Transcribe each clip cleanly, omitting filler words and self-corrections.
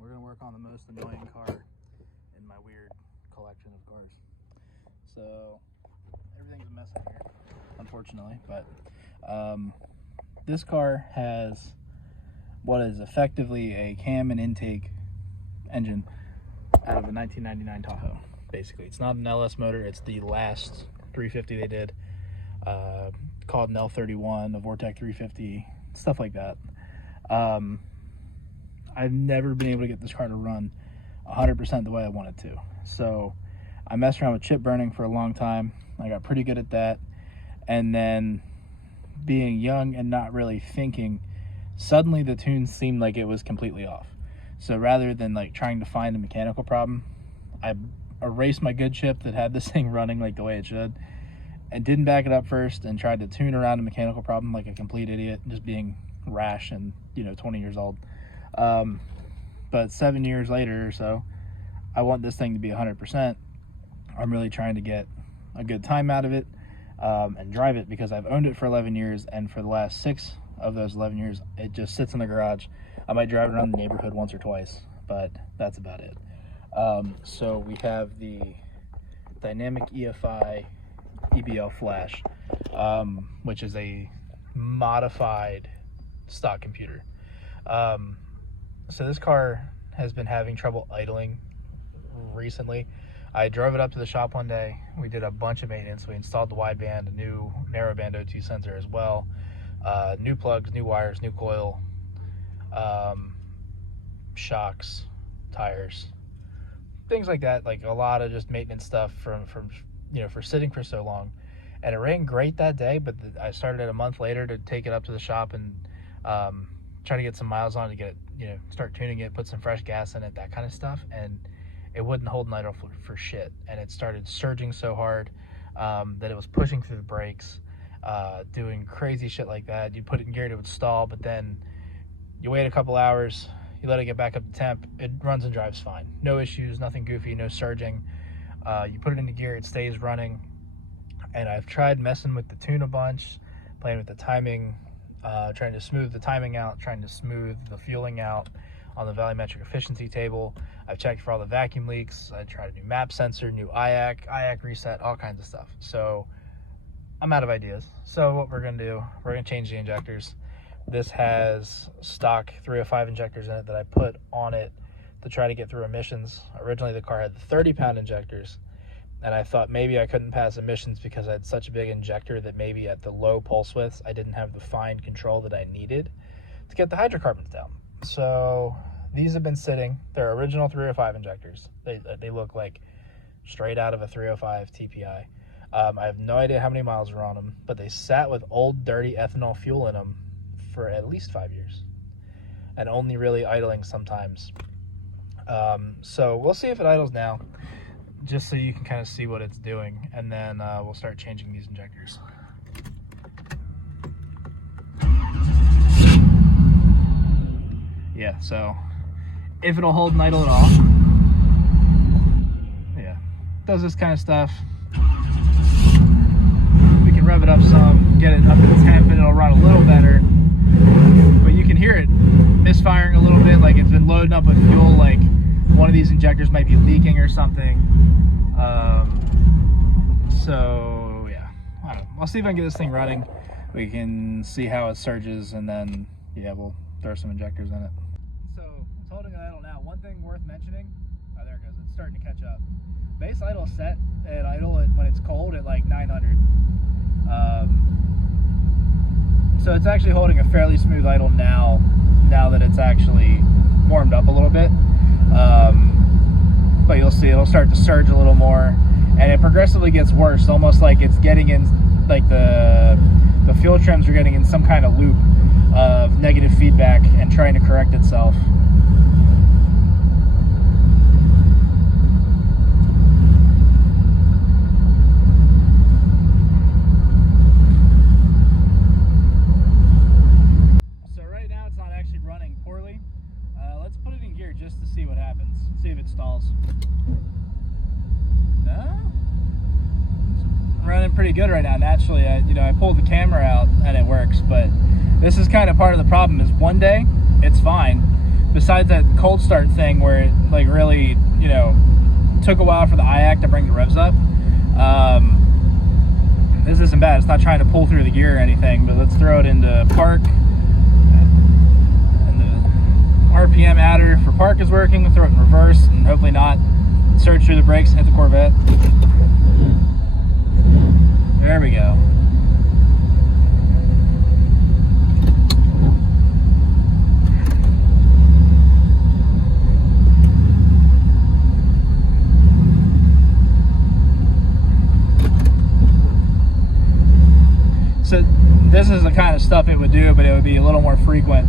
we're gonna work on the most annoying car in my weird collection of cars. So everything's a mess in here, unfortunately, but this car has what is effectively a cam and intake engine out of a 1999 Tahoe. Basically, it's not an LS motor, it's the last 350 they did, called an L31, a Vortec 350, stuff like that. I've never been able to get this car to run 100% the way I want it to. So I messed around with chip burning for a long time. I got pretty good at that. And then being young and not really thinking, suddenly the tune seemed like it was completely off. So rather than like trying to find a mechanical problem, I erased my good chip that had this thing running like the way it should and didn't back it up first and tried to tune around a mechanical problem like a complete idiot, just being rash and 20 years old. But 7 years later or so, I want this thing to be 100%. I'm really trying to get a good time out of it and drive it, because I've owned it for 11 years, and for the last 6 of those 11 years it just sits in the garage. I might drive it around the neighborhood once or twice, but that's about it. So we have the Dynamic EFI EBL flash, which is a modified stock computer. So this car has been having trouble idling recently. I drove it up to the shop one day. We did a bunch of maintenance. We installed the wideband, a new narrowband O2 sensor as well, new plugs, new wires, new coil, shocks, tires, things like that. Like a lot of just maintenance stuff from for sitting for so long. And it ran great that day, but I started it a month later to take it up to the shop and try to get some miles on it, to get it, start tuning it, put some fresh gas in it, that kind of stuff. And it wouldn't hold an idle for shit. And it started surging so hard that it was pushing through the brakes, doing crazy shit like that. You put it in gear, it would stall, but then you wait a couple hours, you let it get back up to temp, it runs and drives fine. No issues, nothing goofy, no surging. You put it into gear, it stays running. And I've tried messing with the tune a bunch, playing with the timing, trying to smooth the timing out, trying to smooth the fueling out on the volumetric efficiency table. I've checked for all the vacuum leaks. I tried a new map sensor, new IAC reset, all kinds of stuff. So I'm out of ideas. So what we're gonna do, we're gonna change the injectors. This has stock 305 injectors in it that I put on it to try to get through emissions. Originally the car had 30-pound injectors, and I thought maybe I couldn't pass emissions because I had such a big injector that maybe at the low pulse widths I didn't have the fine control that I needed to get the hydrocarbons down. So these have been sitting. They're original 305 injectors. They look like straight out of a 305 TPI. I have no idea how many miles are on them, but they sat with old dirty ethanol fuel in them for at least 5 years and only really idling sometimes. So we'll see if it idles now, just so you can kind of see what it's doing, and then we'll start changing these injectors. Yeah, so if it'll hold an idle at all, yeah, does this kind of stuff. We can rev it up some, get it up to temp, and it'll run a little better. But you can hear it misfiring a little bit, like it's been loading up with fuel, like one of these injectors might be leaking or something. So yeah, I don't know. I'll see if I can get this thing running. We can see how it surges, and then yeah, we'll throw some injectors in it. So it's holding an idle now. One thing worth mentioning, oh there it goes, it's starting to catch up. Base idle set at idle when it's cold at like 900. So it's actually holding a fairly smooth idle now that it's actually warmed up a little bit. But you'll see it'll start to surge a little more, and it progressively gets worse, almost like it's getting in, like the fuel trims are getting in some kind of loop of negative feedback and trying to correct itself. So right now it's not actually running poorly. Let's put it in gear just to see what happens. See if it stalls. No? It's running pretty good right now. Naturally, I pulled the camera out and it works, but this is kind of part of the problem. Is one day it's fine, but besides that cold start thing where it like really, you know, took a while for the IAC to bring the revs up, this isn't bad. It's not trying to pull through the gear or anything, but let's throw it into park. And the RPM adder for park is working. We'll throw it in reverse and hopefully not surge through the brakes and hit the Corvette. There we go. So this is the kind of stuff it would do, but it would be a little more frequent.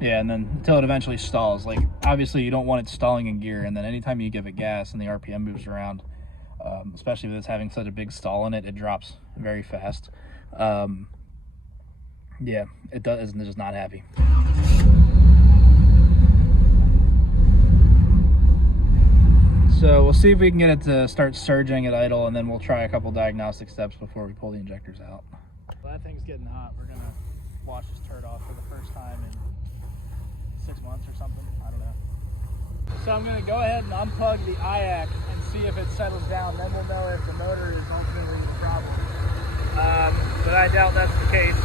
Yeah, and then until it eventually stalls. Like, obviously you don't want it stalling in gear, and then anytime you give it gas and the RPM moves around, especially with it's having such a big stall in it, it drops very fast. Yeah, it does. It's just not happy. So we'll see if we can get it to start surging at idle, and then we'll try a couple diagnostic steps before we pull the injectors out. Well, that thing's getting hot. We're gonna wash this turd off for the first time in 6 months or something. I don't know. So I'm gonna go ahead and unplug the IAC and see if it settles down. Then we'll know if the motor is ultimately the problem. But I doubt that's the case.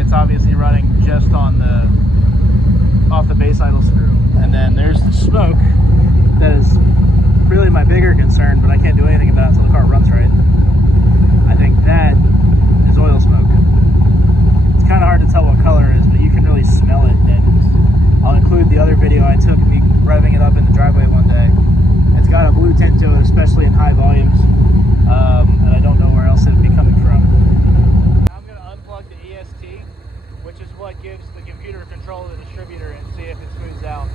It's obviously running just on off the base idle screw, and then there's the smoke that is really my bigger concern, but I can't do anything about it until the car runs right. I think that is oil smoke. It's kind of hard to tell what color it is, but you can really smell it, and I'll include the other video I took me revving it up in the driveway one day. It's got a blue tint to it, especially in high volumes, and I don't know where else it would be coming from. Which is what gives the computer control of the distributor, and see if it smooths out.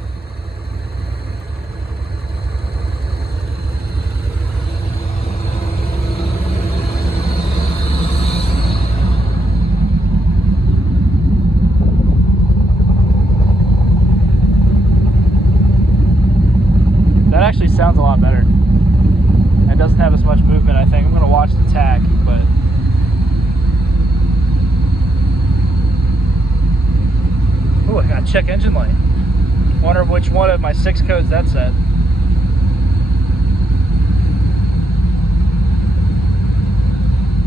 That actually sounds a lot better. It doesn't have as much movement, I think. I'm going to watch the tach, but ooh, I gotta check engine light. Wonder which one of my 6 codes that's at.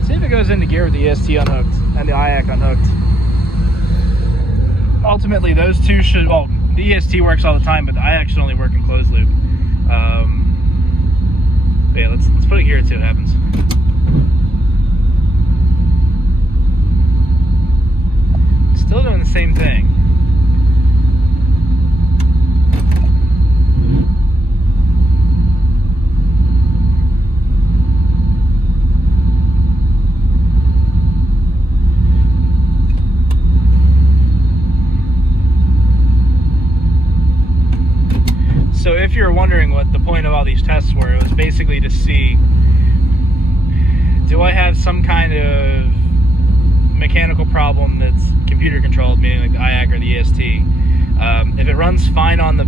See if it goes into gear with the EST unhooked and the IAC unhooked. Ultimately, those two should, well, the EST works all the time, but the IAC should only work in closed loop. But yeah, let's put it here and see what happens. Still doing the same thing. So if you're wondering what the point of all these tests were, it was basically to see, do I have some kind of mechanical problem that's computer controlled, meaning like the IAC or the EST. If it runs fine on the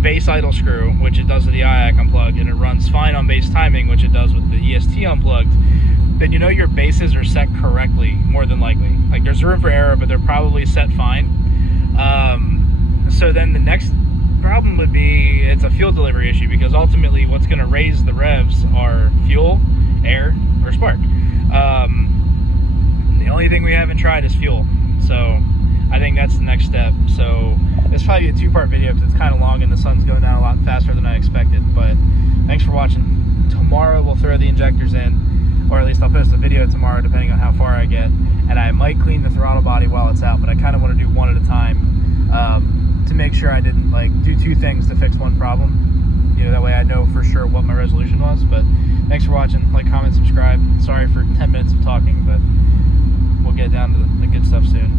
base idle screw, which it does with the IAC unplugged, and it runs fine on base timing, which it does with the EST unplugged, then you know your bases are set correctly, more than likely. Like, there's room for error, but they're probably set fine. So then the next problem would be, it's a fuel delivery issue, because ultimately what's going to raise the revs are fuel, air, or spark. The only thing we haven't tried is fuel, so I think that's the next step. So this probably be a 2-part video because it's kind of long and the sun's going down a lot faster than I expected. But thanks for watching. Tomorrow we'll throw the injectors in, or at least I'll post a video tomorrow depending on how far I get, and I might clean the throttle body while it's out, but I kind of want to do one at a time to make sure I didn't like do 2 things to fix one problem. You know, that way I know for sure what my resolution was. But thanks for watching. Like, comment, subscribe. Sorry for 10 minutes of talking, but we'll get down to the good stuff soon.